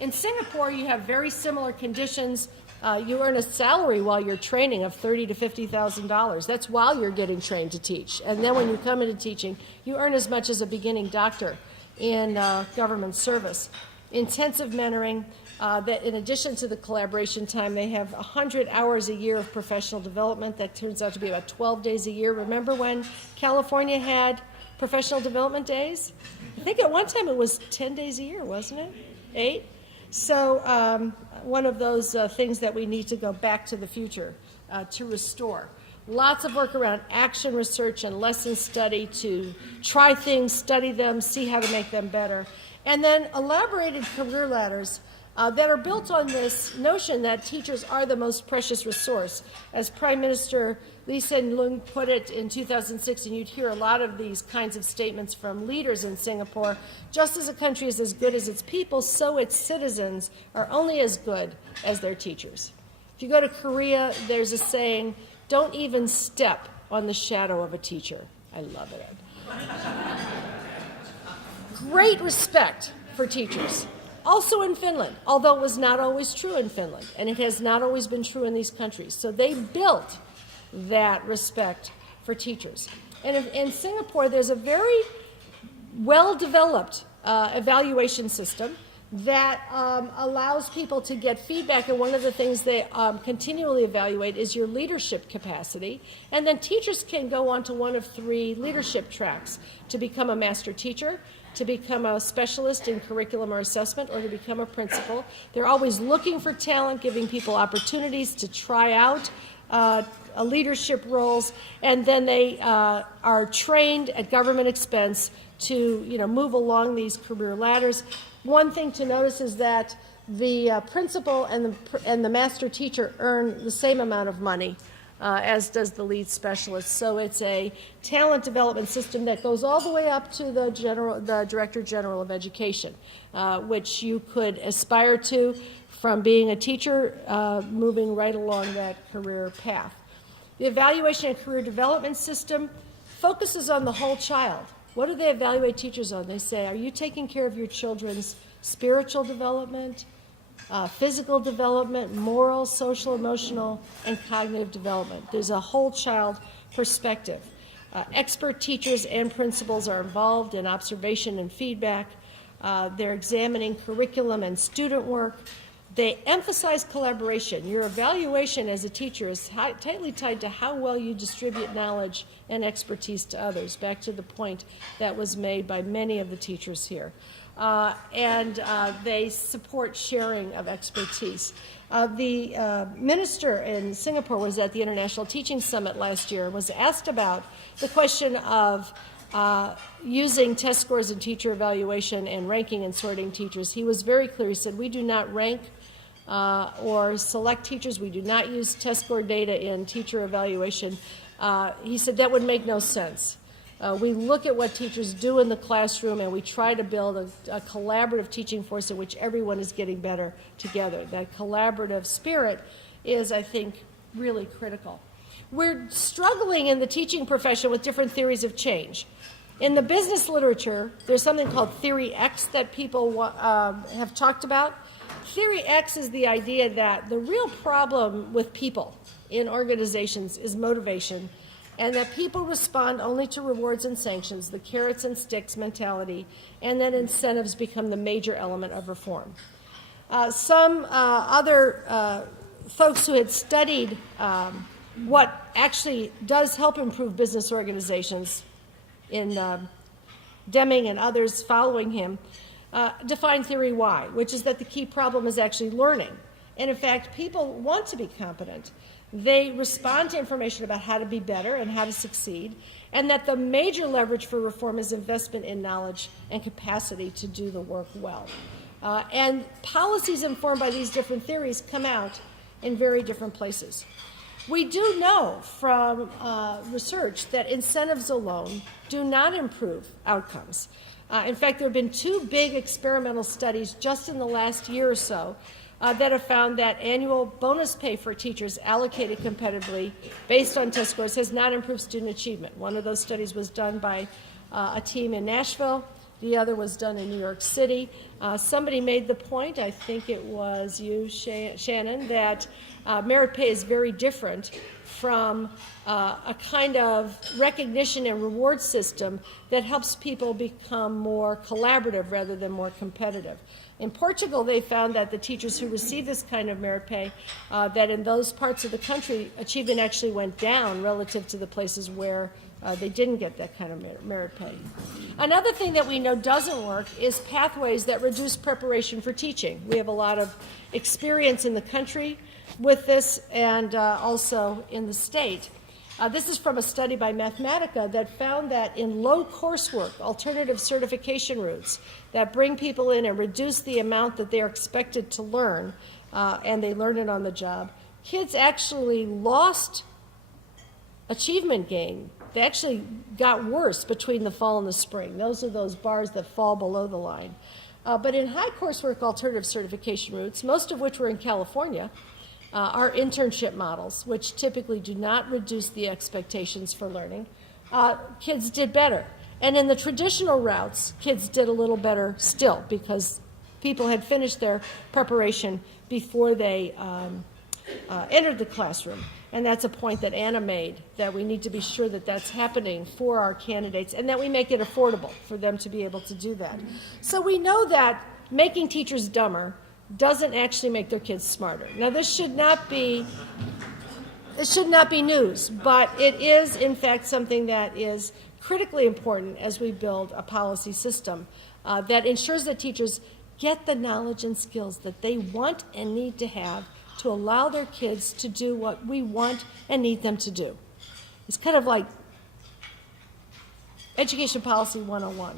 In Singapore, you have very similar conditions. You earn a salary while you're training of $30,000 to $50,000. That's while you're getting trained to teach. And then when you come into teaching, you earn as much as a beginning doctor in government service. Intensive mentoring, that in addition to the collaboration time, they have 100 hours a year of professional development. That turns out to be about 12 days a year. Remember when California had professional development days? I think at one time it was 10 days a year, wasn't it? 8? So one of those things that we need to go back to the future to restore. Lots of work around action research and lesson study to try things, study them, see how to make them better. And then elaborated career ladders that are built on this notion that teachers are the most precious resource. As Prime Minister Lee Hsien Loong put it in 2006, and you'd hear a lot of these kinds of statements from leaders in Singapore, just as a country is as good as its people, so its citizens are only as good as their teachers. If you go to Korea, there's a saying, don't even step on the shadow of a teacher. I love it. Great respect for teachers. Also in Finland, although it was not always true in Finland, and it has not always been true in these countries. So they built that respect for teachers. And in Singapore, there's a very well-developed evaluation system that allows people to get feedback, and one of the things they continually evaluate is your leadership capacity. And then teachers can go on to one of 3 leadership tracks: to become a master teacher, to become a specialist in curriculum or assessment, or to become a principal. They're always looking for talent, giving people opportunities to try out leadership roles, and then they are trained at government expense to move along these career ladders. One thing to notice is that the principal and the master teacher earn the same amount of money as does the lead specialist. So it's a talent development system that goes all the way up to the Director General of Education, which you could aspire to from being a teacher, moving right along that career path. The evaluation and career development system focuses on the whole child. What do they evaluate teachers on? They say, are you taking care of your children's spiritual development, physical development, moral, social, emotional, and cognitive development? There's a whole child perspective. Expert teachers and principals are involved in observation and feedback. They're examining curriculum and student work. They emphasize collaboration. Your evaluation as a teacher is tightly tied to how well you distribute knowledge and expertise to others, back to the point that was made by many of the teachers here. And they support sharing of expertise. The minister in Singapore was at the International Teaching Summit last year and was asked about the question of using test scores in teacher evaluation and ranking and sorting teachers. He was very clear. He said, we do not rank or select teachers. We do not use test score data in teacher evaluation. He said that would make no sense. We look at what teachers do in the classroom, and we try to build a collaborative teaching force in which everyone is getting better together. That collaborative spirit is, I think, really critical. We're struggling in the teaching profession with different theories of change. In the business literature, there's something called Theory X that people have talked about. Theory X is the idea that the real problem with people in organizations is motivation, and that people respond only to rewards and sanctions, the carrots and sticks mentality, and that incentives become the major element of reform. Some other folks who had studied what actually does help improve business organizations in Deming and others following him define Theory Y, which is that the key problem is actually learning. And in fact, people want to be competent. They respond to information about how to be better and how to succeed, and that the major leverage for reform is investment in knowledge and capacity to do the work well. And policies informed by these different theories come out in very different places. We do know from research that incentives alone do not improve outcomes. In fact, there have been 2 big experimental studies just in the last year or so that have found that annual bonus pay for teachers allocated competitively based on test scores has not improved student achievement. One of those studies was done by a team in Nashville. The other was done in New York City. Somebody made the point, I think it was you, Shannon, that merit pay is very different from a kind of recognition and reward system that helps people become more collaborative rather than more competitive. In Portugal, they found that the teachers who received this kind of merit pay, that in those parts of the country, achievement actually went down relative to the places where they didn't get that kind of merit pay. Another thing that we know doesn't work is pathways that reduce preparation for teaching. We have a lot of experience in the country with this and also in the state. This is from a study by Mathematica that found that in low coursework, alternative certification routes that bring people in and reduce the amount that they're expected to learn, and they learn it on the job, kids actually lost achievement gain. They actually got worse between the fall and the spring. Those are those bars that fall below the line. But in high coursework alternative certification routes, most of which were in California, are internship models, which typically do not reduce the expectations for learning. Kids did better. And in the traditional routes, kids did a little better still because people had finished their preparation before they entered the classroom. And that's a point that Anna made, that we need to be sure that that's happening for our candidates and that we make it affordable for them to be able to do that. So we know that making teachers dumber doesn't actually make their kids smarter. Now, this should not be news, but it is, in fact, something that is critically important as we build a policy system that ensures that teachers get the knowledge and skills that they want and need to have to allow their kids to do what we want and need them to do. It's kind of like Education Policy 101.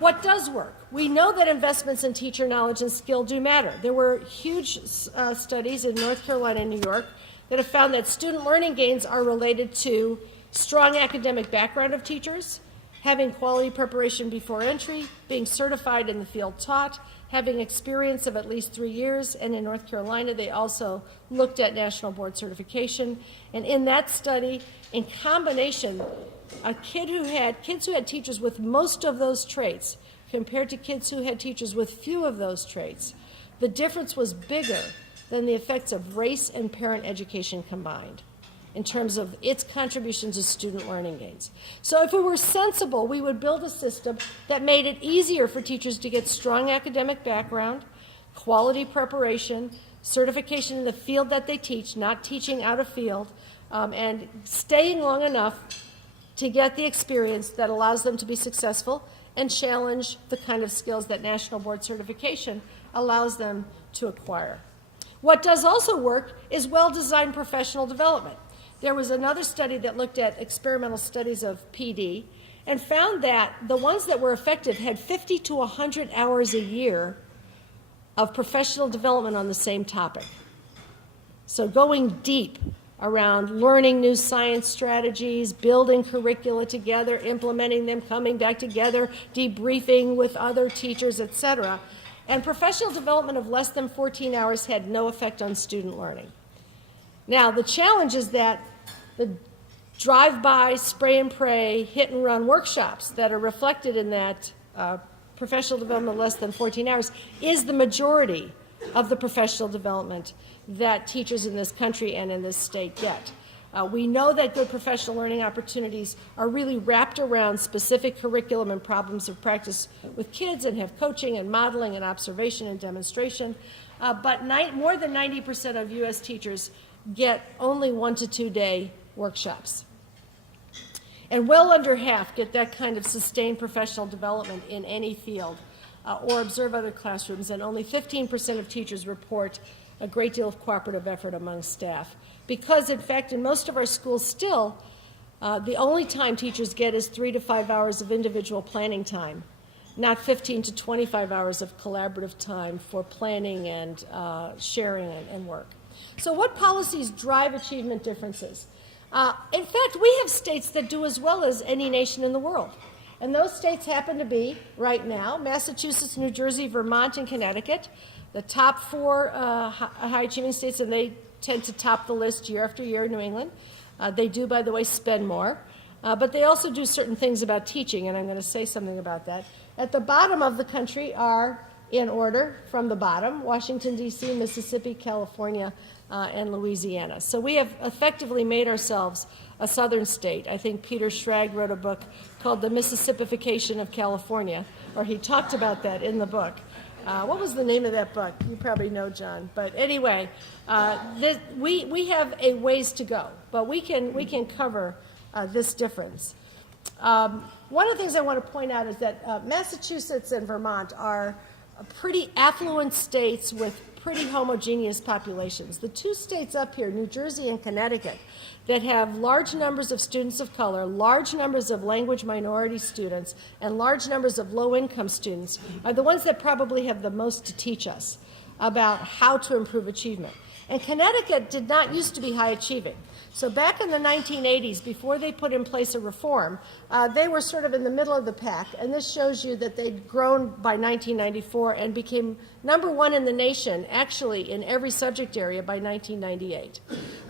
What does work? We know that investments in teacher knowledge and skill do matter. There were huge studies in North Carolina and New York that have found that student learning gains are related to strong academic background of teachers, having quality preparation before entry, being certified in the field taught, having experience of at least 3 years, and in North Carolina they also looked at national board certification. And in that study, in combination, kids who had teachers with most of those traits compared to kids who had teachers with few of those traits, the difference was bigger than the effects of race and parent education combined in terms of its contribution to student learning gains. So if we were sensible, we would build a system that made it easier for teachers to get strong academic background, quality preparation, certification in the field that they teach, not teaching out of field, and staying long enough to get the experience that allows them to be successful and challenge the kind of skills that national board certification allows them to acquire. What does also work is well-designed professional development. There was another study that looked at experimental studies of PD and found that the ones that were effective had 50 to 100 hours a year of professional development on the same topic. So going deep around learning new science strategies, building curricula together, implementing them, coming back together, debriefing with other teachers, etc. And professional development of less than 14 hours had no effect on student learning. Now, the challenge is that the drive-by, spray and pray, hit and run workshops that are reflected in that professional development of less than 14 hours is the majority of the professional development that teachers in this country and in this state get. We know that good professional learning opportunities are really wrapped around specific curriculum and problems of practice with kids and have coaching and modeling and observation and demonstration. But more than 90% of U.S. teachers get only 1 to 2 day workshops. And well under half get that kind of sustained professional development in any field or observe other classrooms, and only 15% of teachers report a great deal of cooperative effort among staff. Because, in fact, in most of our schools still, the only time teachers get is 3 to 5 hours of individual planning time, not 15 to 25 hours of collaborative time for planning and sharing and work. So what policies drive achievement differences? In fact, we have states that do as well as any nation in the world. And those states happen to be, right now, Massachusetts, New Jersey, Vermont, and Connecticut, the top 4 high-achieving states, and they tend to top the list year after year in New England. They do, by the way, spend more. but they also do certain things about teaching, and I'm going to say something about that. At the bottom of the country are, in order from the bottom, Washington, D.C., Mississippi, California, and Louisiana. So we have effectively made ourselves a southern state. I think Peter Schrag wrote a book called The Mississippification of California, or he talked about that in the book. What was the name of that book? You probably know, John. But anyway, we have a ways to go, but we can cover this difference. One of the things I want to point out is that Massachusetts and Vermont are pretty affluent states with pretty homogeneous populations. The two states up here, New Jersey and Connecticut, that have large numbers of students of color, large numbers of language minority students, and large numbers of low-income students, are the ones that probably have the most to teach us about how to improve achievement. And Connecticut did not used to be high achieving. So back in the 1980s, before they put in place a reform, they were sort of in the middle of the pack, and this shows you that they'd grown by 1994 and became #1 in the nation, actually in every subject area by 1998.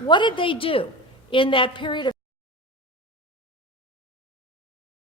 What did they do in that period of